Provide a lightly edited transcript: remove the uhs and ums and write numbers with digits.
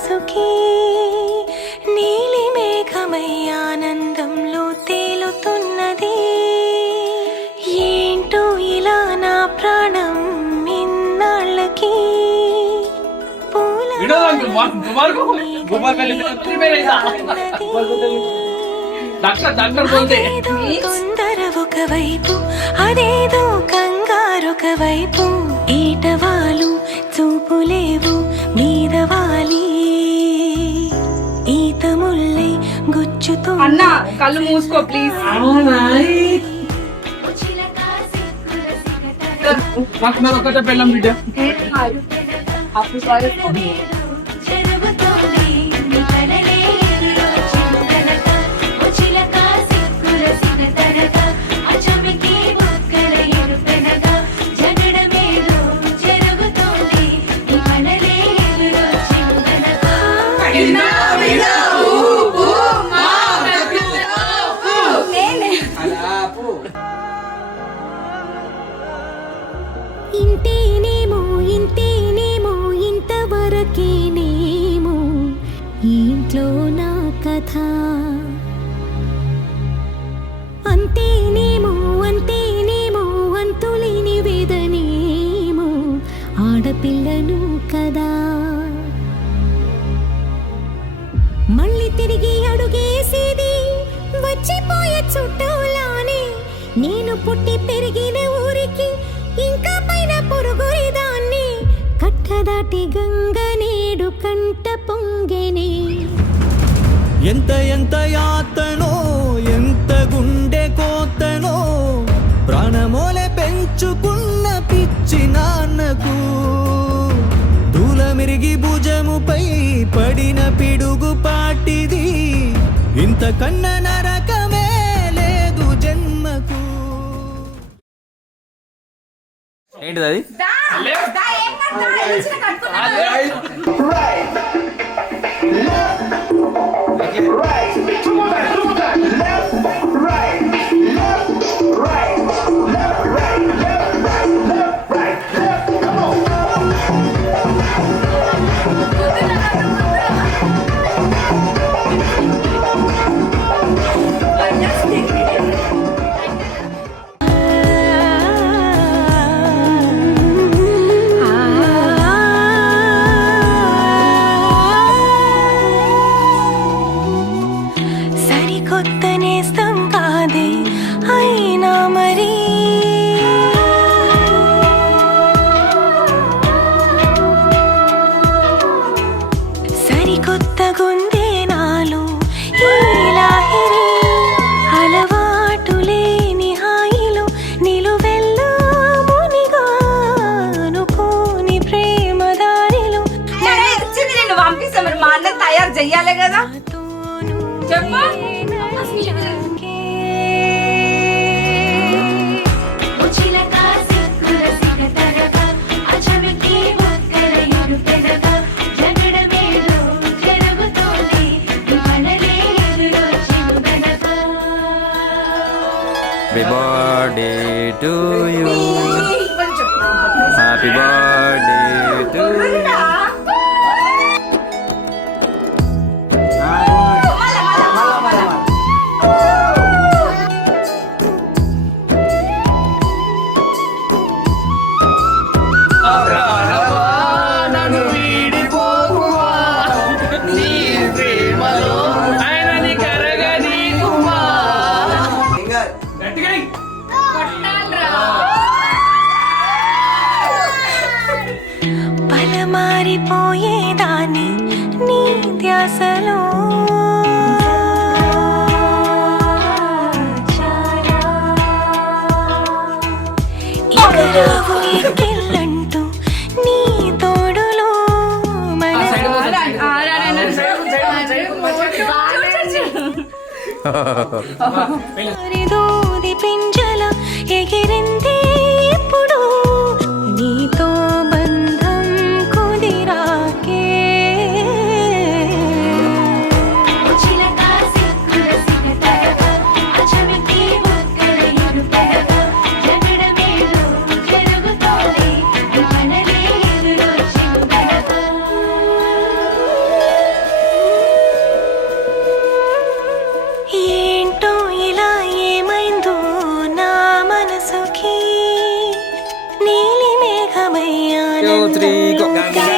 మనసుకి నీలి మేఘమై ఆనందంలో తేలుతున్నది. ఏంటో ఇలా నా ప్రాణం ఇన్నాళ్ళకి తొందర ఒకవైపు అదేదో కంగారొక వైపు ఈటవాలు చూపులేవు మీదవాలి ఈత ముల్లై గుచ్చుతూ. అన్నా కళ్ళు మూసుకో ప్లీజ్. ఒకటే పెళ్ళం బిడ్డ ఇంతేనేమో ఇంతేనేమో ఇంతవరకేనేమో ఇంట్లో నా కథ. అంతేనేమో అంతేనేమో అంతులేని వేదనేమో ఆడపిల్లను కదా. మళ్ళీ తిరిగి అడుగేసేది వచ్చిపోయే చుట్టూలానే. నేను పుట్టి పెరిగిన ఊరికి ఇంకా పైన పొరుగురిదాన్ని. కట్టదాటి గంగ నేడు కంట పొంగెనే. ఎంత ఎంత యాతనో ఎంత గుండె కోతనో ప్రాణమోలే పెంచుకున్న పిచ్చి నాన్నకు దూలమిరిగి భుజముపై పడిన పిడుగు పాటిది. ఇంతకన్న నరకమే లేదు జన్మకు. ఏంటిది అది? సరికొత్త నేస్తం కాదే అయినా మరి సరికొత్త గుందే నాలో ఈ లాహిరి. అలవాటు లేని హాయిలో నిలువెల్లా మునిగా అనుకోని ప్రేమ దారిలో. నేను పంపిస్తా మరి మా అన్న తయారు చెయ్యాలి కదా. చెప్పు Happy birthday to you. Happy birthday to you. పలమారిపోయేదాన్ని నీ ధ్యాసలో. ఇక రావు ఎక్కిళ్ళంటూ నీ తోడులో దూది పింజల ఎగిరింది ఇప్పుడు నీతో బంధం కుదిరాకే. 2 3 go.